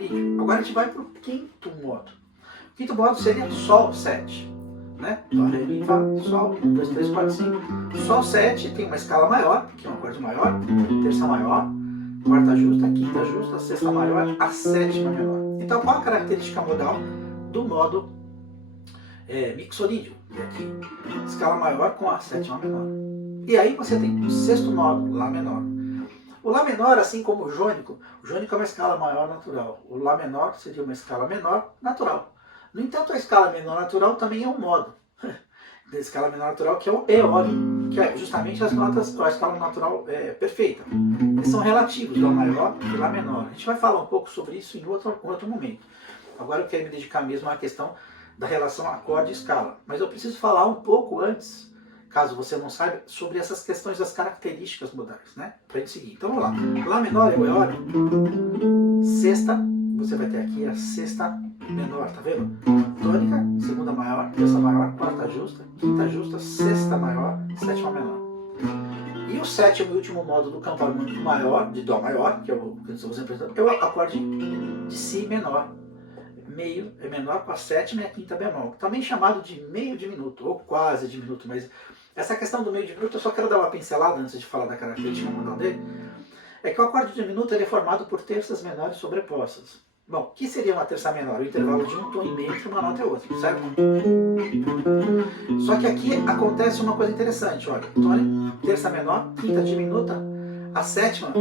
lídio. Agora a gente vai para o quinto modo. O quinto modo seria Sol 7. Né? Dó, Ré, Mi, Fá, Sol, 1, 2, 3, 4, 5. Sol 7 tem uma escala maior, que é um acorde maior, terça maior, quarta justa, quinta justa, sexta maior, a sétima menor. Então qual a característica modal do modo mixolídio? Aqui, escala maior com a sétima menor. E aí você tem o sexto modo, Lá menor. O Lá menor, assim como o jônico é uma escala maior natural. O Lá menor seria uma escala menor natural. No entanto, a escala menor natural também é um modo da escala menor natural, que é o eólico, que é justamente as notas, a escala natural perfeita. Eles são relativos, Lá maior e Lá menor. A gente vai falar um pouco sobre isso em outro momento. Agora eu quero me dedicar mesmo à questão da relação acorde e escala. Mas eu preciso falar um pouco antes, caso você não saiba, sobre essas questões das características modais, né? Pra gente seguir. Então vamos lá. Lá menor é o eólico. Sexta, você vai ter aqui a sexta menor, tá vendo? Tônica, segunda maior, terça maior, quarta justa, quinta justa, sexta maior, sétima menor. E o sétimo e último modo do campo harmônico maior, de Dó maior, que é o que estamos representando, é o acorde de Si menor. Meio é menor com a sétima e a quinta bemol, também chamado de meio diminuto, ou quase diminuto, mas essa questão do meio diminuto eu só quero dar uma pincelada antes de falar da característica modal dele, é que o acorde diminuto ele é formado por terças menores sobrepostas. Bom, o que seria uma terça menor? O intervalo de um tom e meio entre uma nota e outra, certo? Só que aqui acontece uma coisa interessante, olha, tônica, terça menor, quinta diminuta, a sétima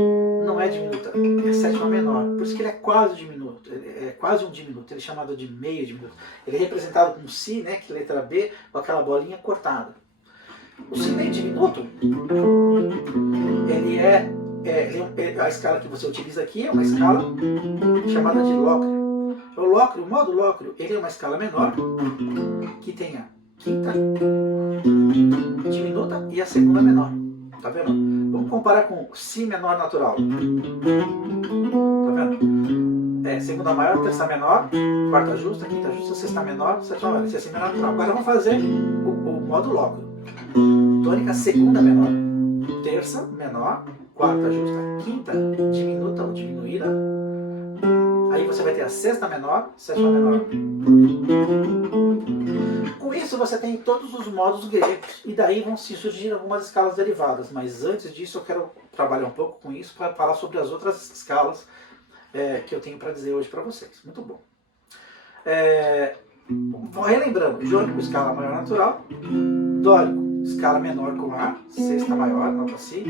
não é diminuta, é a sétima menor, por isso que ele é quase diminuto, é quase um diminuto, ele é chamado de meio diminuto. Ele é representado com Si, né, que é letra B, com aquela bolinha cortada. O Si meio diminuto, ele a escala que você utiliza aqui é uma escala chamada de Locrio. O modo Locrio, ele é uma escala menor, que tem a quinta diminuta e a segunda menor. Tá vendo? Vamos comparar com Si menor natural. Tá vendo? Segunda maior, terça menor, quarta justa, quinta justa, sexta menor, sétima menor. Esse é Si menor natural. Agora vamos fazer o modo Locrio. Tônica segunda menor, terça menor, quarta justa, quinta diminuta ou diminuída. Aí você vai ter a sexta menor, sétima menor. Com isso você tem todos os modos gregos, e daí vão se surgir algumas escalas derivadas, mas antes disso eu quero trabalhar um pouco com isso para falar sobre as outras escalas que eu tenho para dizer hoje para vocês. Muito bom. Relembrando, jônico, escala maior natural, dórico, escala menor com a sexta maior, nota Si,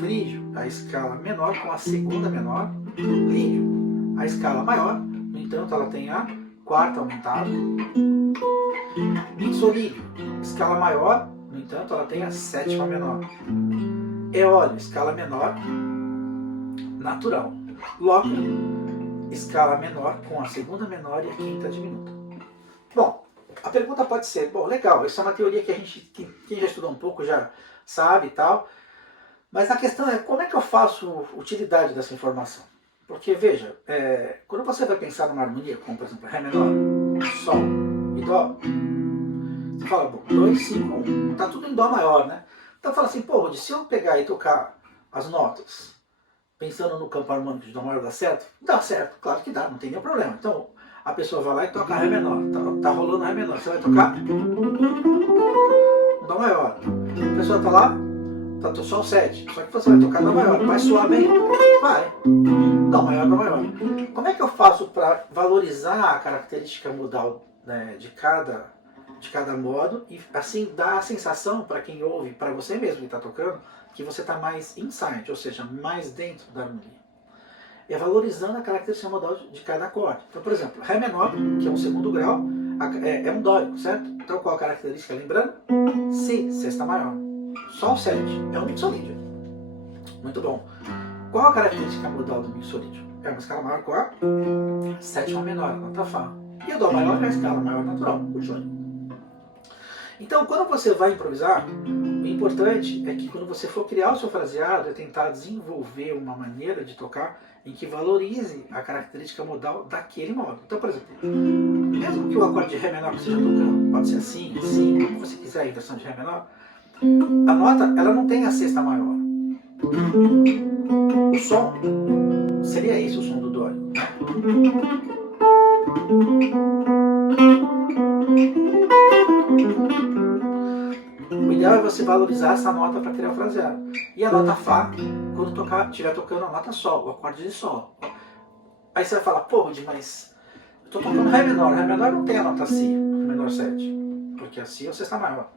frígio, a escala menor com a segunda menor, lídio, a escala maior, no entanto ela tem a quarta aumentada, mixolídio, escala maior, no entanto ela tem a sétima menor, eólio, escala menor, natural, locrio, escala menor com a segunda menor e a quinta diminuta. Bom, a pergunta pode ser, bom, legal, isso é uma teoria que quem já estudou um pouco já sabe e tal, mas a questão é como é que eu faço utilidade dessa informação? Porque, veja, quando você vai pensar numa harmonia, como por exemplo Ré menor, Sol e Dó, você fala, bom, 2, 5, 1, tá tudo em Dó maior, né? Então fala assim, pô, Rudi, se eu pegar e tocar as notas, pensando no campo harmônico de Dó maior, dá certo? Dá certo, claro que dá, não tem nenhum problema. Então, a pessoa vai lá e toca Ré menor, tá rolando Ré menor, você vai tocar Dó maior. A pessoa tá lá, tá Sol 7, só que você vai tocar Dó maior, vai soar bem? Vai. Dó maior, Dó maior. Como é que eu faço para valorizar a característica modal, né, de cada modo e assim dar a sensação para quem ouve, para você mesmo que está tocando, que você está mais inside, ou seja, mais dentro da harmonia? É valorizando a característica modal de cada acorde. Então, por exemplo, Ré menor, que é um segundo grau, é um dórico, certo? Então qual a característica? Lembrando? Si, sexta maior. Sol 7, é um mixolídio. Muito bom. Qual a característica modal do mixolídio? É uma escala maior com a sétima menor, a nota Fá. E o Dó maior é a escala maior natural, o jônico. Então, quando você vai improvisar, o importante é que quando você for criar o seu fraseado, é tentar desenvolver uma maneira de tocar em que valorize a característica modal daquele modo. Então, por exemplo, mesmo que o acorde de Ré menor que você esteja tocando, pode ser assim, como você quiser a inversão de Ré menor, a nota ela não tem a sexta maior. O som seria esse o som do dórico, né? O ideal é você valorizar essa nota para criar o fraseado. E a nota Fá, quando estiver tocando a nota Sol, o acorde de Sol. Aí você vai falar, pô, Rudi, mas eu estou tocando Ré menor. Ré menor não tem a nota Si, menor 7. Porque a Si é o sexta maior.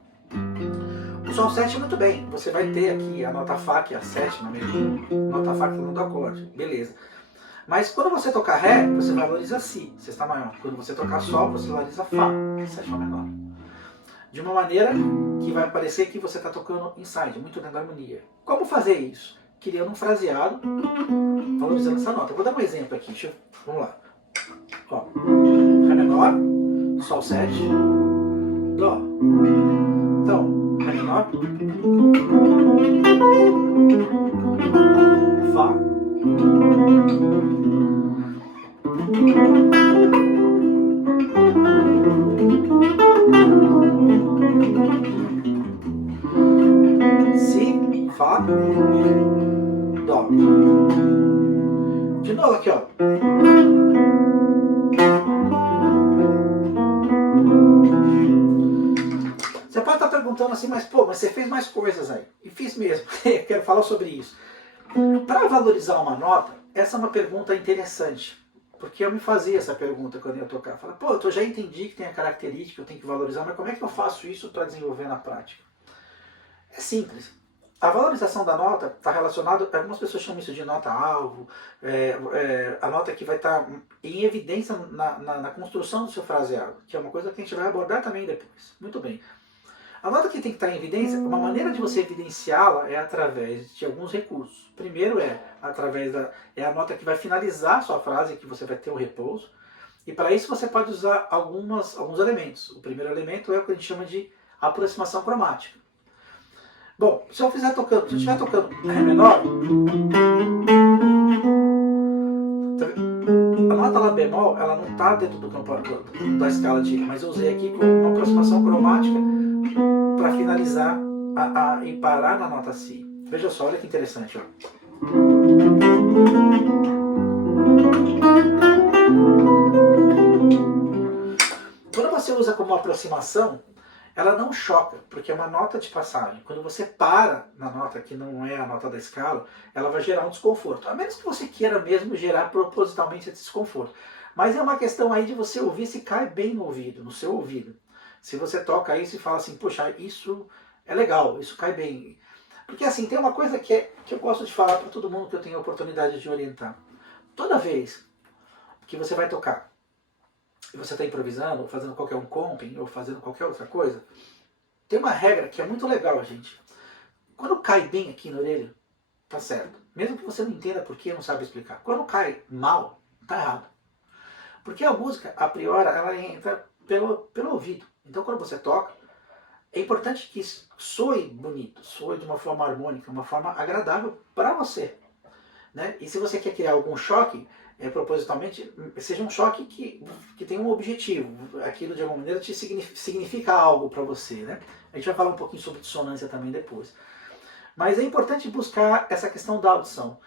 O Sol 7 muito bem. Você vai ter aqui a nota Fá, que é a sétima mesmo. Nota Fá que é o nome do acorde. Beleza. Mas quando você tocar Ré, você valoriza Si, sexta maior. Quando você tocar Sol, você valoriza Fá, sétima menor. De uma maneira que vai parecer que você está tocando inside, muito dentro da harmonia. Como fazer isso? Criando um fraseado, valorizando essa nota. Eu vou dar um exemplo aqui, vamos lá. Ó, Ré menor, Sol 7, Dó. Então, Ré menor, Fá, Si, Fá, Dó. De novo aqui, ó. Você pode estar perguntando assim, mas pô, mas você fez mais coisas aí. E fiz mesmo. Eu quero falar sobre isso. Para valorizar uma nota, essa é uma pergunta interessante. Porque eu me fazia essa pergunta quando eu ia tocar. Falei, pô, eu já entendi que tem a característica que eu tenho que valorizar, mas como é que eu faço isso para desenvolver na prática? É simples. A valorização da nota está relacionada, algumas pessoas chamam isso de nota-alvo, a nota que vai estar em evidência na construção do seu fraseado, que é uma coisa que a gente vai abordar também depois. Muito bem. A nota que tem que estar em evidência, uma maneira de você evidenciá-la é através de alguns recursos. Primeiro é a nota que vai finalizar a sua frase, que você vai ter o repouso. E para isso você pode usar alguns elementos. O primeiro elemento é o que a gente chama de aproximação cromática. Bom, se eu estiver tocando Ré menor, a nota Lá bemol, ela não está dentro do campo da escala de Ré, mas eu usei aqui como uma aproximação cromática para finalizar e parar na nota Si. Veja só, olha que interessante. Ó. Quando você usa como aproximação, ela não choca, porque é uma nota de passagem. Quando você para na nota que não é a nota da escala, ela vai gerar um desconforto. A menos que você queira mesmo gerar propositalmente esse desconforto. Mas é uma questão aí de você ouvir se cai bem no ouvido, no seu ouvido. Se você toca isso e fala assim, poxa, isso é legal, isso cai bem. Porque assim, tem uma coisa que eu gosto de falar para todo mundo que eu tenho a oportunidade de orientar. Toda vez que você vai tocar, e você está improvisando, ou fazendo qualquer comping, ou fazendo qualquer outra coisa, tem uma regra que é muito legal, gente. Quando cai bem aqui na orelha, tá certo. Mesmo que você não entenda por que, não sabe explicar. Quando cai mal, tá errado. Porque a música, a priori, ela entra pelo ouvido. Então quando você toca, é importante que soe bonito, soe de uma forma harmônica, uma forma agradável para você. Né? E se você quer criar algum choque, propositalmente, seja um choque que tenha um objetivo. Aquilo de alguma maneira te significa algo para você. Né? A gente vai falar um pouquinho sobre dissonância também depois. Mas é importante buscar essa questão da audição.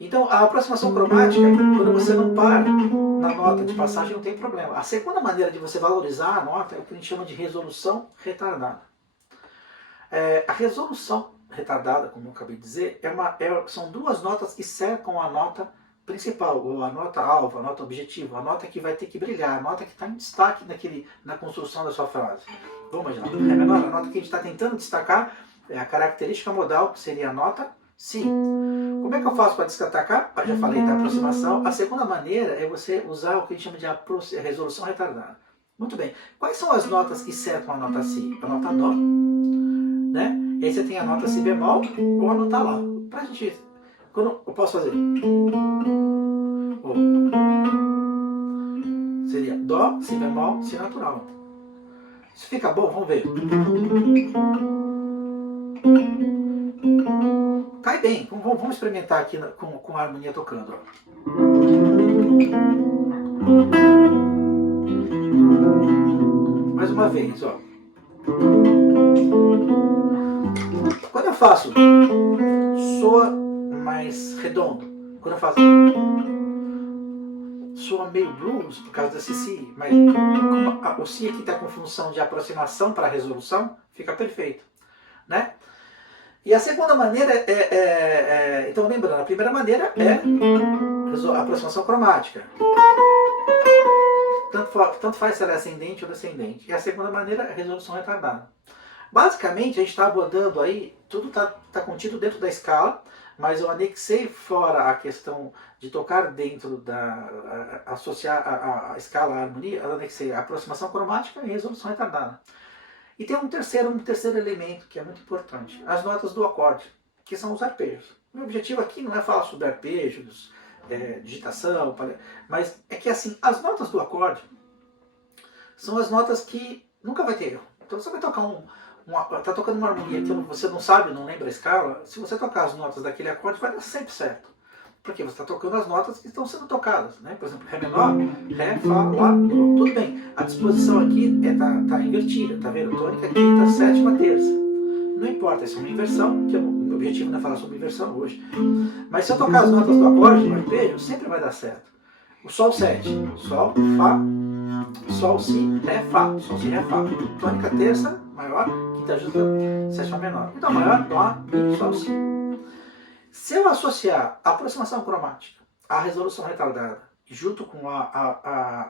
Então, a aproximação cromática, quando você não para na nota de passagem, não tem problema. A segunda maneira de você valorizar a nota é o que a gente chama de resolução retardada. A resolução retardada, como eu acabei de dizer, são duas notas que cercam a nota principal, ou a nota alvo, a nota objetivo, a nota que vai ter que brilhar, a nota que está em destaque na construção da sua frase. Vamos imaginar, Ré menor, a nota que a gente está tentando destacar é a característica modal, que seria a nota Si. Como é que eu faço para destacar? Já falei da aproximação. A segunda maneira é você usar o que a gente chama de resolução retardada. Muito bem. Quais são as notas que cercam a nota Si? A nota Dó. Né? E aí você tem a nota Si bemol ou a nota Lá. Pra gente... Quando eu posso fazer? Seria Dó, Si bemol, Si natural. Isso fica bom? Vamos ver. Cai bem. Vamos experimentar aqui com a harmonia tocando. Ó. Mais uma vez, ó. Quando eu faço, soa mais redondo. Quando eu faço, soa meio blues por causa desse Si, mas o Si aqui está com função de aproximação para a resolução, fica perfeito, né? E a segunda maneira então lembrando, a primeira maneira é a aproximação cromática. Tanto faz se ela é ascendente ou descendente. E a segunda maneira é a resolução retardada. Basicamente, a gente está abordando aí, tudo está contido dentro da escala, mas eu anexei fora a questão de tocar dentro associar a escala à harmonia, eu anexei a aproximação cromática e a resolução retardada. E tem um terceiro elemento que é muito importante, as notas do acorde, que são os arpejos. O meu objetivo aqui não é falar sobre arpejos, digitação, mas é que assim, as notas do acorde são as notas que nunca vai ter erro. Então você vai tocar tá tocando uma harmonia que você não sabe, não lembra a escala, se você tocar as notas daquele acorde vai dar sempre certo. Porque você está tocando as notas que estão sendo tocadas, né? Por exemplo, Ré menor, Ré, Fá, Lá, Dó. Tudo bem, a disposição aqui tá invertida, tá vendo? Tônica, quinta, sétima, terça. Não importa, isso é uma inversão, que o meu objetivo não é falar sobre inversão hoje. Mas se eu tocar as notas do acorde, do arpejo, sempre vai dar certo. O Sol 7, Sol, Fá, Sol, Si, Ré, Fá, Sol, Si, Ré, Fá. Tônica, terça, maior, quinta justa, sétima menor. Então maior, Dó, Mi, Sol, Si. Se eu associar a aproximação cromática à resolução retardada, junto com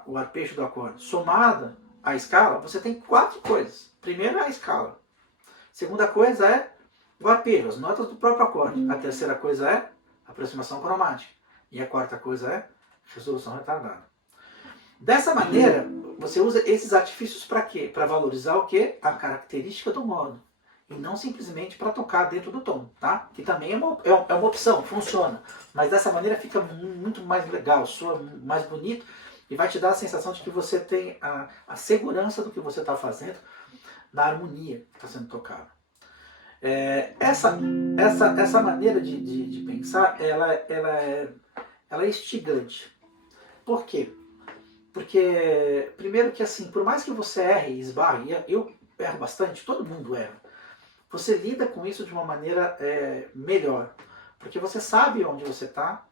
o arpejo do acorde, somada à escala, você tem 4 coisas. Primeiro é a escala. Segunda coisa é o arpejo, as notas do próprio acorde. A terceira coisa é a aproximação cromática. E a quarta coisa é resolução retardada. Dessa maneira, você usa esses artifícios para quê? Para valorizar o quê? A característica do modo. E não simplesmente para tocar dentro do tom, tá? Que também é uma opção, funciona. Mas dessa maneira fica muito mais legal, soa mais bonito e vai te dar a sensação de que você tem a segurança do que você está fazendo na harmonia que está sendo tocada. Essa maneira de pensar, ela é instigante. Por quê? Porque, primeiro que assim, por mais que você erre e esbarre, eu erro bastante, todo mundo erra, você lida com isso de uma maneira melhor. Porque você sabe onde você está,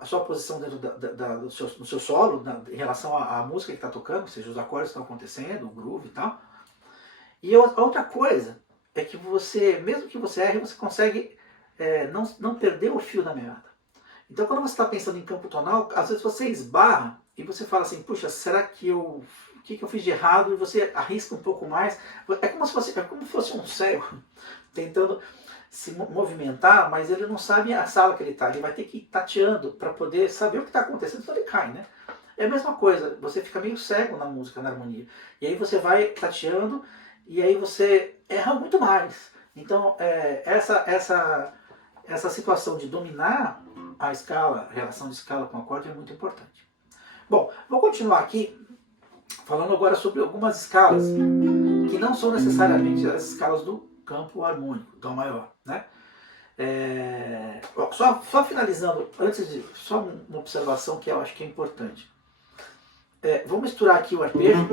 a sua posição dentro do seu solo, em relação à música que está tocando, ou seja, os acordes que estão acontecendo, o groove e tal. E a outra coisa é que você, mesmo que você erre, você consegue não perder o fio da meada. Então quando você está pensando em campo tonal, às vezes você esbarra e você fala assim, puxa, será que o que eu fiz de errado? E você arrisca um pouco mais. É como se fosse um cego tentando se movimentar, mas ele não sabe a sala que ele está. Ele vai ter que ir tateando para poder saber o que está acontecendo, senão ele cai, né? É a mesma coisa, você fica meio cego na música, na harmonia. E aí você vai tateando e aí você erra muito mais. Então, essa situação de dominar a escala, a relação de escala com acorde é muito importante. Bom, vou continuar aqui falando agora sobre algumas escalas que não são necessariamente as escalas do campo harmônico, Dó maior, né? Só finalizando, só uma observação que eu acho que é importante. Vou misturar aqui o arpejo,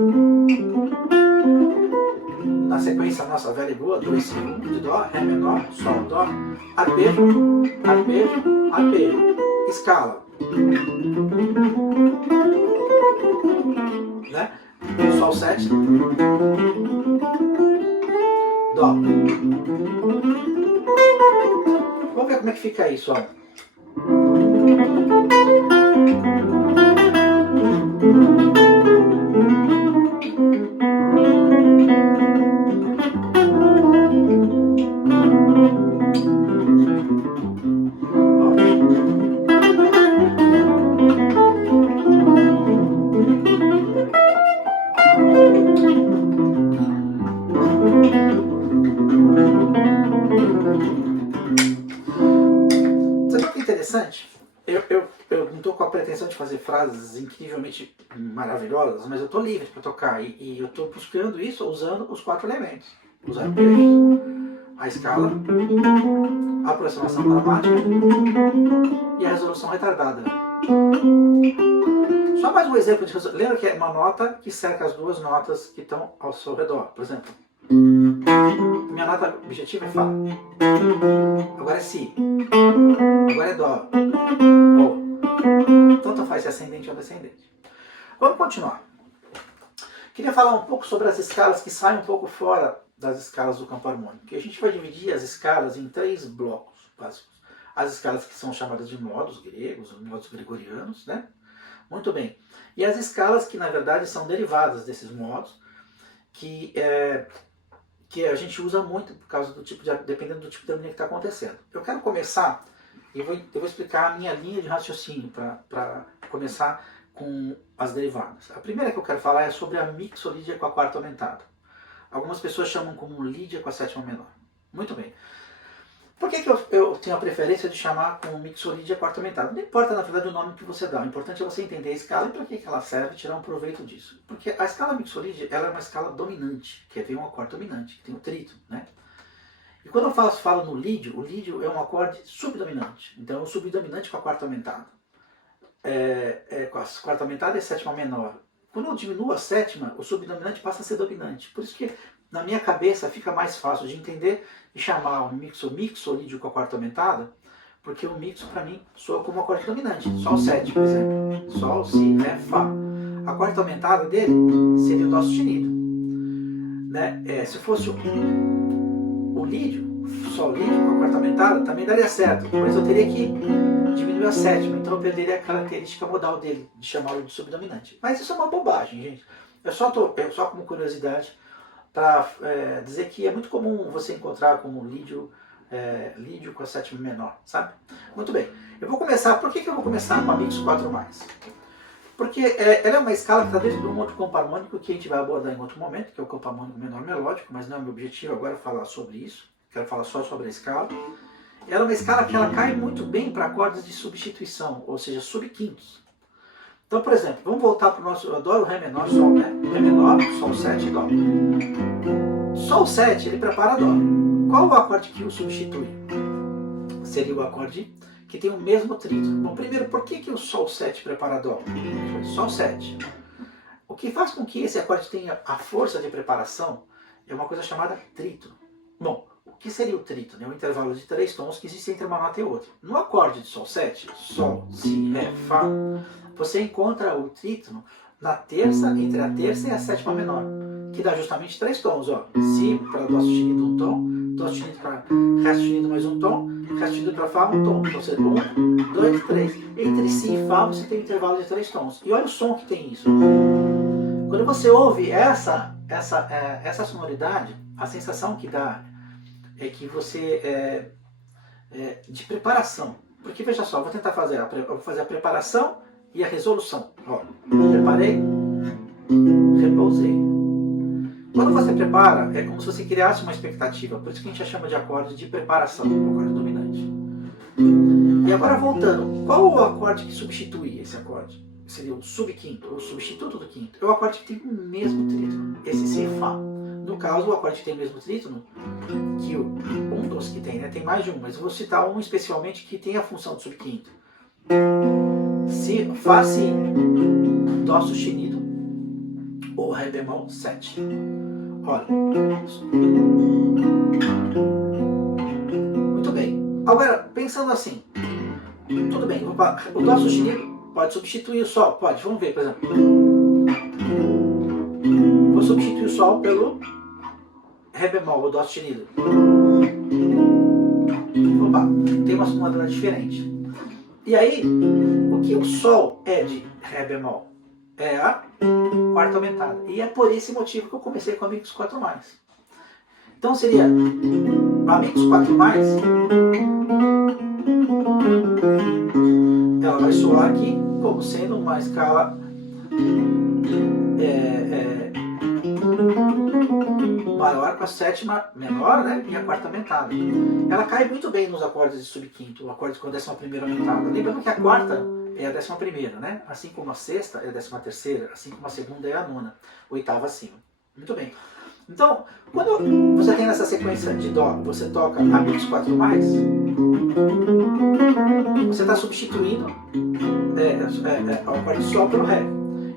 na sequência nossa velha e boa, 2, 5, 1 de Dó, Ré menor, Sol, Dó, arpejo, arpejo, arpejo, escala. Né? Sol 7, Dó. Vamos ver como é que fica isso, ó. Sabe o que é interessante? Eu não estou com a pretensão de fazer frases incrivelmente maravilhosas, mas eu estou livre para tocar e eu estou buscando isso usando os 4 elementos: os arpejos, a escala, a aproximação cromática e a resolução retardada. Só mais um exemplo de resolução. Lembra que é uma nota que cerca as 2 notas que estão ao seu redor. Por exemplo, minha nota objetiva é Fá. Agora é Si. Agora é Dó. Tanto faz se é ascendente ou descendente. Vamos continuar. Queria falar um pouco sobre as escalas que saem um pouco fora das escalas do campo harmônico. E a gente vai dividir as escalas em 3 blocos básicos. As escalas que são chamadas de modos gregos, ou modos gregorianos, né? Muito bem. E as escalas que, na verdade, são derivadas desses modos, que a gente usa muito por causa do tipo dependendo do tipo de harmonia que está acontecendo. Eu quero começar e eu vou explicar a minha linha de raciocínio para começar com as derivadas. A primeira que eu quero falar é sobre a mixolídia com a quarta aumentada. Algumas pessoas chamam como lídia com a sétima menor. Muito bem. Por que eu tenho a preferência de chamar como mixolídia quarta aumentada? Não importa, na verdade, o nome que você dá. O importante é você entender a escala e para que ela serve e tirar um proveito disso. Porque a escala mixolídia ela é uma escala dominante, que vem um acorde dominante, que tem o trítono, né? E quando eu falo no lídio, o lídio é um acorde subdominante. Então é um subdominante com a quarta aumentada. Com a quarta aumentada e a sétima menor. Quando eu diminuo a sétima, o subdominante passa a ser dominante. Por isso que na minha cabeça fica mais fácil de entender e chamar o mixolídio com a quarta aumentada, porque o mixo para mim soa como um acorde dominante. Sol 7, por exemplo. Sol, Si, Ré, Fá. A quarta aumentada dele seria o Dó sustenido. Né? Se fosse o lídio, Sol lídio com a quarta aumentada, também daria certo, mas eu teria que diminuir a sétima, então eu perderia a característica modal dele, de chamá-lo de subdominante. Mas isso é uma bobagem, gente. Eu só como curiosidade para dizer que é muito comum você encontrar como lídio com a sétima menor, sabe? Muito bem. Eu vou começar, por que eu vou começar com a Mix 4+? Porque ela é uma escala que está dentro de um outro campo harmônico que a gente vai abordar em outro momento, que é o campo harmônico menor melódico, mas não é meu objetivo agora falar sobre isso. Quero falar só sobre a escala. Ela é uma escala que ela cai muito bem para acordes de substituição, ou seja, subquintos. Então, por exemplo, vamos voltar para o nosso... Eu adoro o Ré menor, Sol, né? Ré menor, Sol 7 e Dó. Sol 7, ele prepara Dó. Qual o acorde que o substitui? Seria o acorde que tem o mesmo trítono. Bom, primeiro, por que o Sol 7 prepara Dó? Sol 7. O que faz com que esse acorde tenha a força de preparação é uma coisa chamada trítono. Bom, o que seria o trítono? É um intervalo de 3 tons que existe entre uma nota e outra. No acorde de Sol 7, Sol, Si, Ré, Fá, você encontra o trítono na terça, entre a terça e a sétima menor, que dá justamente 3 tons. Ó. Si para Dó sustenido um tom, Dó sustenido para Ré sustenido mais um tom, Ré sustenido para Fá um tom. Então você 1, 2, 3. Entre Si e Fá você tem um intervalo de 3 tons. E olha o som que tem isso. Quando você ouve essa sonoridade, a sensação que dá é que você de preparação. Porque veja só, eu vou tentar fazer a preparação e a resolução. Ó, preparei, repousei. Quando você prepara, é como se você criasse uma expectativa. Por isso que a gente chama de acorde de preparação, acorde dominante. E agora voltando, qual o acorde que substitui esse acorde? Seria o subquinto, o substituto do quinto. É o acorde que tem o mesmo trítono, esse Si e Fá. No caso, o acorde que tem o mesmo trítono, que um dos que tem, né? Tem mais de um, mas eu vou citar um especialmente que tem a função de subquinto. Si, Fá, Si, Dó sustenido ou Ré bemol 7. Olha. Muito bem. Agora, pensando assim, tudo bem, o Dó sustenido pode substituir o Sol? Pode, vamos ver, por exemplo. Vou substituir o Sol pelo Ré bemol, o Dó sustenido. Opa, tem uma sonoridade diferente. E aí, o que o Sol é de Ré bemol? É a quarta aumentada. E é por esse motivo que eu comecei com a Mix 4+. Então seria a Mix 4+, ela vai soar aqui como sendo uma escala maior com a sétima menor, né? E a quarta aumentada. Ela cai muito bem nos acordes de subquinto, acordes com a 11ª aumentada. Lembrando que a quarta é a 11ª, né? Assim como a sexta é a 13ª, assim como a segunda é a 9ª, oitava acima. Muito bem. Então, quando você tem nessa sequência de Dó, você toca a Mix 4+, você está substituindo o acorde de Sol pelo Ré.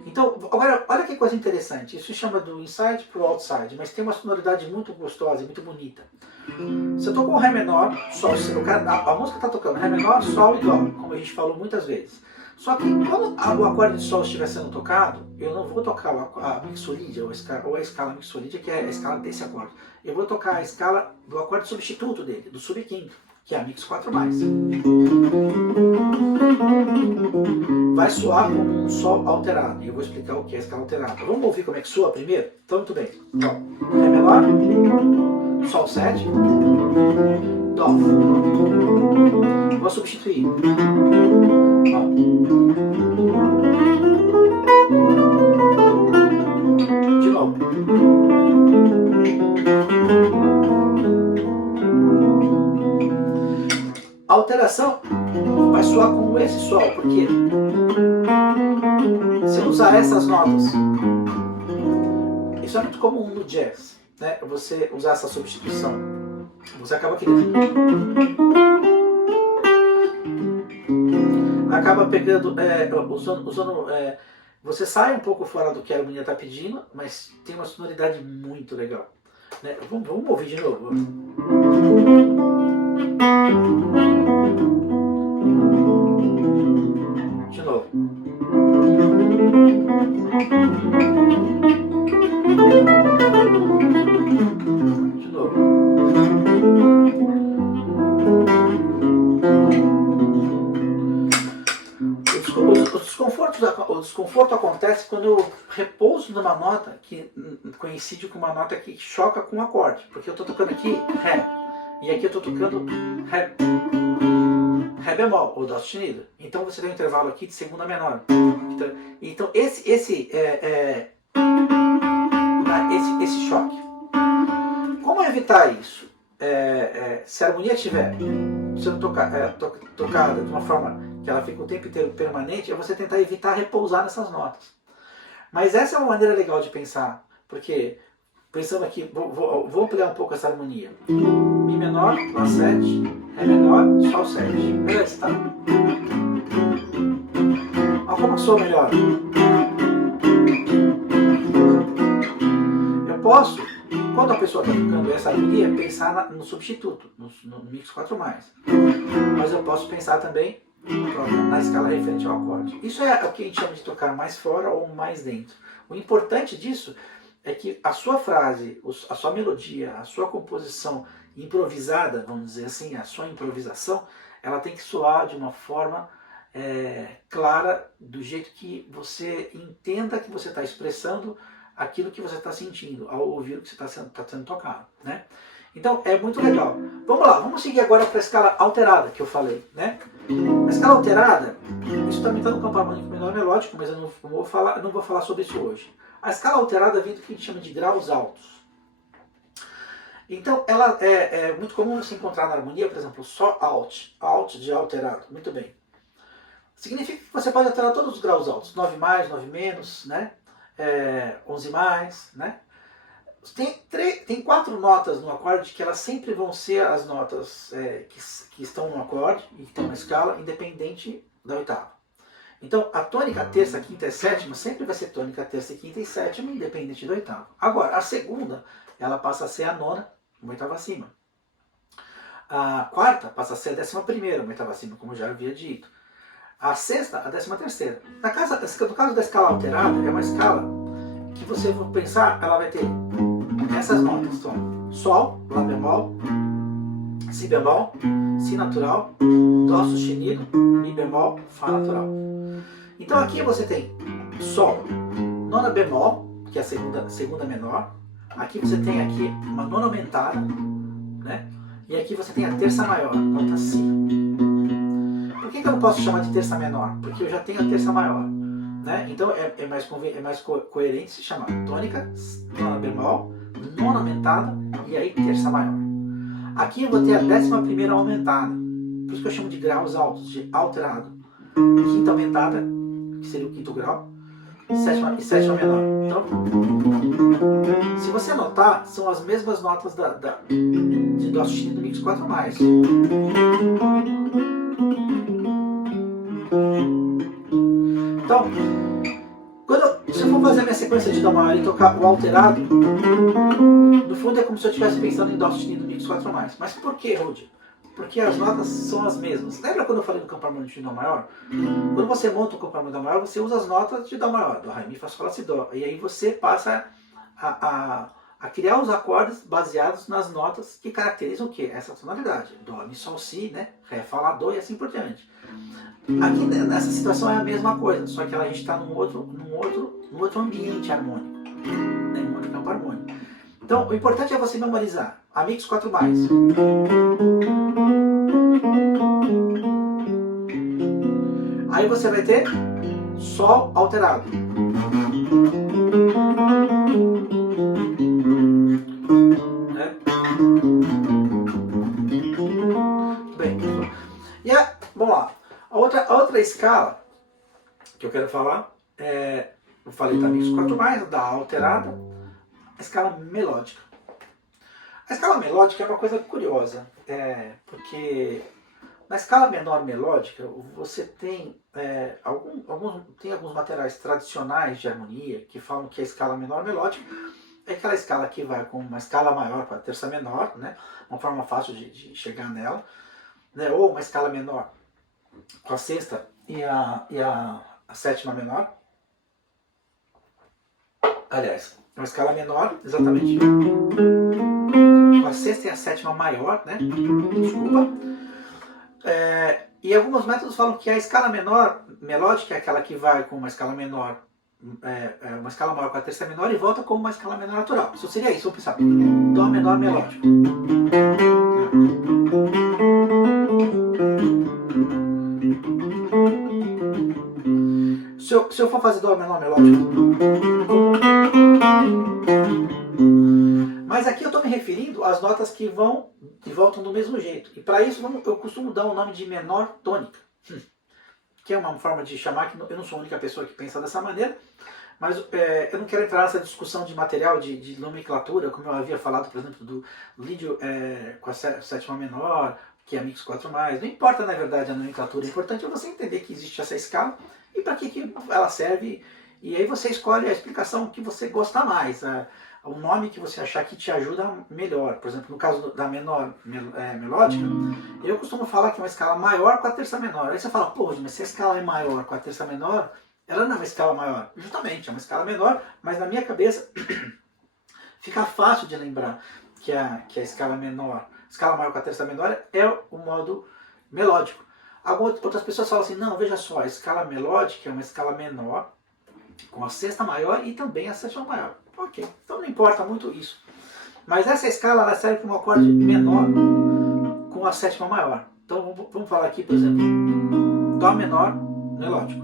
Então, agora, olha que coisa interessante. Isso se chama do inside para o outside, mas tem uma sonoridade muito gostosa e muito bonita. Você tocou o Ré menor, Sol, a música está tocando Ré menor, Sol e Dó, como a gente falou muitas vezes. Só que quando o acorde de Sol estiver sendo tocado, eu não vou tocar a mixolídia, ou a escala mixolídia, que é a escala desse acorde. Eu vou tocar a escala do acorde substituto dele, do subquinto, que é a mix 4+. Vai soar como um Sol alterado, e eu vou explicar o que é a escala alterada. Vamos ouvir como é que soa primeiro? Então, muito bem. Então, Ré menor, Sol 7, Dó. Vou substituir. Ó. De novo. A alteração vai soar como esse Sol, porque se eu usar essas notas, isso é muito comum no jazz, né? Você usar essa substituição, você acaba querendo, acaba pegando, usando, você sai um pouco fora do que a harmonia está pedindo, mas tem uma sonoridade muito legal, né? Vamos ouvir de novo. De novo. De novo. O desconforto acontece quando eu repouso numa nota que coincide com uma nota que choca com um acorde. Porque eu estou tocando aqui Ré, e aqui eu estou tocando Ré bemol, ou Dó sustenido. Então você tem um intervalo aqui de segunda menor. Então esse choque. Como evitar isso? Se a harmonia estiver sendo tocada de uma forma que ela fica o tempo inteiro permanente, é você tentar evitar repousar nessas notas. Mas essa é uma maneira legal de pensar, porque pensando aqui, vou ampliar um pouco essa harmonia. Mi menor, Lá 7, Ré menor, Sol 7. Beleza, tá? Olha como soa melhor. Eu posso, quando a pessoa está tocando essa harmonia, pensar no substituto, no mix 4+. Mas eu posso pensar também na escala referente ao acorde. Isso é o que a gente chama de tocar mais fora ou mais dentro. O importante disso é que a sua frase, a sua melodia, a sua composição improvisada, vamos dizer assim, a sua improvisação, ela tem que soar de uma forma clara, do jeito que você entenda que você está expressando aquilo que você está sentindo ao ouvir o que está sendo tocado, né? Então é muito legal. Vamos lá, vamos seguir agora para a escala alterada que eu falei, né? A escala alterada, isso também está no campo harmônico menor melódico, mas eu não vou falar sobre isso hoje. A escala alterada vem do que a gente chama de graus altos. Então ela é muito comum você encontrar na harmonia, por exemplo, só alt de alterado, muito bem. Significa que você pode alterar todos os graus altos, 9+, 9-, né? 11+, né? Tem 4 notas no acorde que elas sempre vão ser as notas que estão no acorde e que estão na escala, independente da oitava. Então a tônica, terça, quinta e sétima sempre vai ser tônica, terça, quinta e sétima, independente da oitava. Agora, a segunda, ela passa a ser a nona, uma oitava acima. A quarta passa a ser a 11ª, uma oitava acima, como eu já havia dito. A sexta, a 13ª. No caso da escala alterada, é uma escala que você for pensar, ela vai ter essas notas, então, Sol, Lá bemol, Si bemol, Si natural, Dó sustenido, Mi bemol, Fá natural. Então aqui você tem Sol, nona bemol, que é a segunda menor. Aqui você tem aqui uma nona aumentada, né? E aqui você tem a terça maior, nota Si. Por que eu não posso chamar de terça menor? Porque eu já tenho a terça maior. Né? Então é mais coerente se chamar tônica, nona bemol, nona aumentada e aí terça maior. Aqui eu vou ter a 11ª aumentada, por isso que eu chamo de graus altos, de alterado. Quinta aumentada, que seria o quinto grau, e sétima menor. Então, se você notar, são as mesmas notas de Dó sustenido do mix 4+. Então, quando se eu for fazer a minha sequência de Dó maior e tocar o alterado, no fundo é como se eu estivesse pensando em Dó sustenido mix 4+. Mas por que, Rudy? porque as notas são as mesmas. Lembra quando eu falei do campo harmônico de Dó maior? Quando você monta o campo harmônico de Dó maior, você usa as notas de Dó maior, Dó, Ré, Mi, Fá, Sol, Lá, Si, Dó. E aí você passa a criar os acordes baseados nas notas que caracterizam o quê? Essa tonalidade. Dó, Mi, Sol, Si, né? Ré, Fá, Lá, Dó e assim por diante. Aqui nessa situação é a mesma coisa, só que a gente está num outro ambiente harmônico, né? Um outro campo harmônico. Então, o importante é você memorizar a mix 4 mais. Aí você vai ter Sol alterado. Né? Bem, vamos lá. A outra escala que eu quero falar eu falei da mix 4 mais, da alterada, a escala melódica. A escala melódica é uma coisa curiosa, porque na escala menor melódica você tem alguns materiais tradicionais de harmonia que falam que a escala menor melódica é aquela escala que vai com uma escala maior para a terça menor, né? Uma forma fácil de chegar nela, né? Ou uma escala menor com a sexta e a sétima menor. Aliás, uma escala menor, exatamente, com a sexta e a sétima maior, né? Desculpa. E alguns métodos falam que a escala menor melódica é aquela que vai com uma escala menor, uma escala maior com a terça menor e volta como uma escala menor natural. Isso seria isso, vamos pensar. Dó menor melódico. Se eu for fazer Dó menor melódico. Mas aqui eu estou me referindo às notas que vão e voltam do mesmo jeito. E para isso eu costumo dar o nome de menor tônica. Que é uma forma de chamar, que eu não sou a única pessoa que pensa dessa maneira. Mas eu não quero entrar nessa discussão de material, de nomenclatura, como eu havia falado, por exemplo, do lídio com a sétima menor, que é a mix 4 mais. Não importa, na verdade, a nomenclatura. O importante é você entender que existe essa escala e para que ela serve. E aí você escolhe a explicação que você gostar mais, o nome que você achar que te ajuda melhor. Por exemplo, no caso da menor melódica, eu costumo falar que é uma escala maior com a terça menor. Aí você fala, pô, mas se a escala é maior com a terça menor, ela não é uma escala maior. Justamente, é uma escala menor, mas na minha cabeça fica fácil de lembrar que a escala menor, escala maior com a terça menor é o modo melódico. Outras pessoas falam assim, não, veja só, a escala melódica é uma escala menor com a sexta maior e também a sétima maior. Ok, então não importa muito isso. Mas essa escala ela serve para um acorde menor com a sétima maior. Então vamos falar aqui, por exemplo, Dó menor melódico.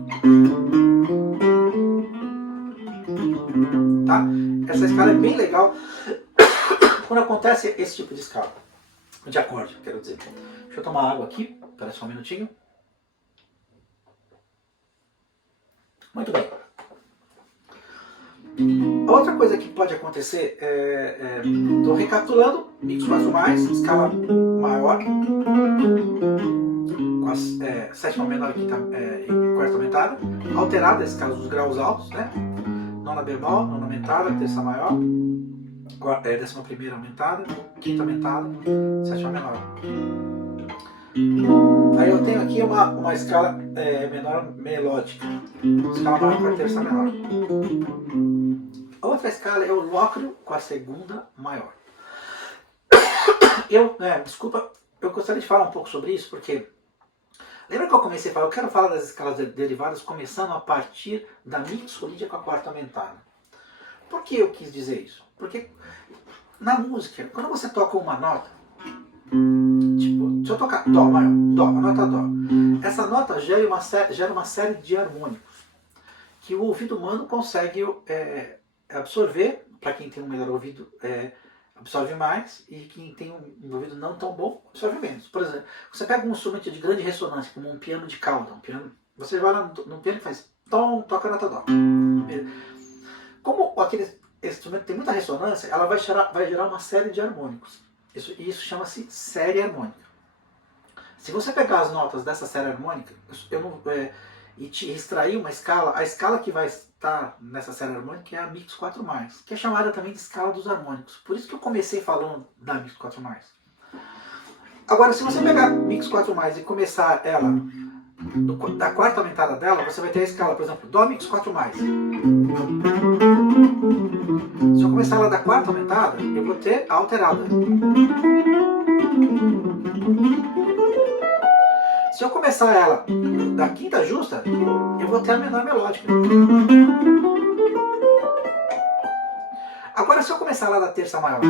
Tá? Essa escala é bem legal quando acontece esse tipo de escala. De acorde, quero dizer. Deixa eu tomar água aqui, espera só um minutinho. Muito bem. Outra coisa que pode acontecer estou recapitulando, mix 4 mais, escala maior, com a sétima menor e quarta aumentada, alterada, a escala dos graus altos, né? Nona bemol, nona aumentada, terça maior, décima primeira aumentada, quinta aumentada, sétima menor. Aí eu tenho aqui uma escala menor melódica, escala maior com a terça menor. A outra escala é o lócrio com a segunda maior. Desculpa, eu gostaria de falar um pouco sobre isso, porque lembra que eu comecei a falar, eu quero falar das escalas derivadas começando a partir da mixolídia com a quarta aumentada. Por que eu quis dizer isso? Porque na música, quando você toca uma nota, tipo, se eu tocar Dó maior, Dó, a nota Dó, essa nota gera uma série de harmônicos que o ouvido humano consegue absorver. Para quem tem um melhor ouvido, absorve mais, e quem tem um ouvido não tão bom, absorve menos. Por exemplo, você pega um instrumento de grande ressonância, como um piano de cauda, você vai lá no piano e faz Tom, toca a nota Dó. Como aquele instrumento tem muita ressonância, ela vai gerar uma série de harmônicos. Isso chama-se série harmônica. Se você pegar as notas dessa série harmônica e te extrair uma escala, a escala que vai estar nessa série harmônica é a mix 4 mais, que é chamada também de escala dos harmônicos. Por isso que eu comecei falando da mix 4 mais. Agora, se você pegar Mix 4+, e começar ela da quarta aumentada dela, você vai ter a escala, por exemplo, Dó Mix 4+. Se eu começar ela da quarta aumentada, eu vou ter a alterada. Se eu começar ela da quinta justa, eu vou ter a menor melódica. Agora, se eu começar lá da terça maior,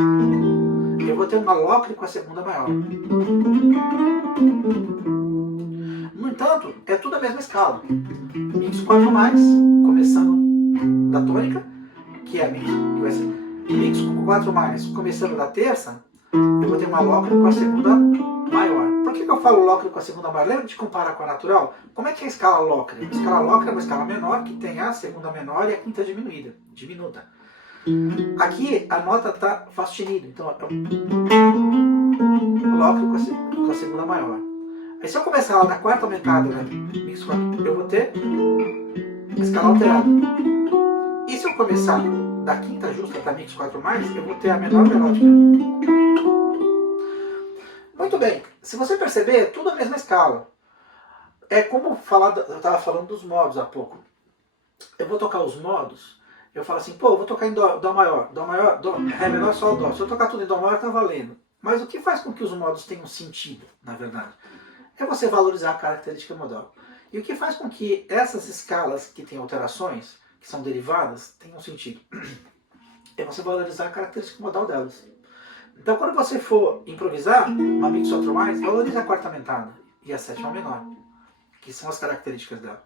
eu vou ter uma locre com a segunda maior. No entanto, é tudo a mesma escala. Mix 4+, começando da tônica, que é vai ser Mix 4+, começando da terça, eu vou ter uma locre com a segunda maior. Por que eu falo locre com a segunda maior? Lembra de comparar com a natural? Como é que é a escala locre? A escala locre é uma escala menor que tem a segunda menor e a quinta diminuta. Aqui a nota está Fá sustenido, então é o locre com a segunda maior. Aí se eu começar ela da quarta aumentada, né, Mix 4, eu vou ter escala alterada. E se eu começar da quinta justa para Mix 4+, eu vou ter a menor melódica. Muito bem, se você perceber, é tudo a mesma escala. É como eu estava falando dos modos há pouco. Eu vou tocar os modos, eu falo assim, pô, eu vou tocar em Dó maior, Ré menor, Sol, Dó. Se eu tocar tudo em Dó maior, tá valendo. Mas o que faz com que os modos tenham sentido, na verdade? É você valorizar a característica modal. E o que faz com que essas escalas que têm alterações, que são derivadas, tenham sentido? É você valorizar a característica modal delas. Então, quando você for improvisar uma Mix 4+, valorize a quarta aumentada e a sétima menor, que são as características dela.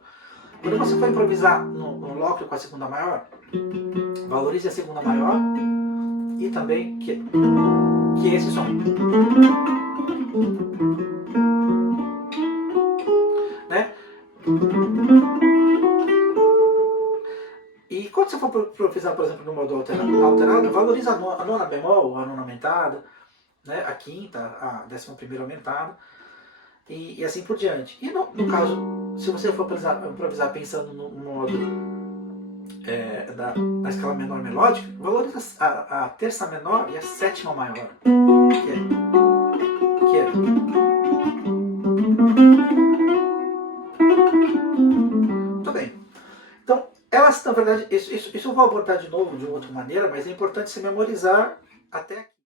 Quando você for improvisar no locre com a segunda maior, valorize a segunda maior e também que é esse som. Né? E quando você for improvisar, por exemplo, no modo alterado, valorize a nona bemol, a nona aumentada, né? A quinta, a 11ª aumentada, e assim por diante. E no caso, se você for improvisar pensando no modo da escala menor melódica, valorize a terça menor e a sétima maior, que é muito bem. Então, elas, na verdade, isso eu vou abordar de novo de outra maneira, mas é importante se memorizar até aqui.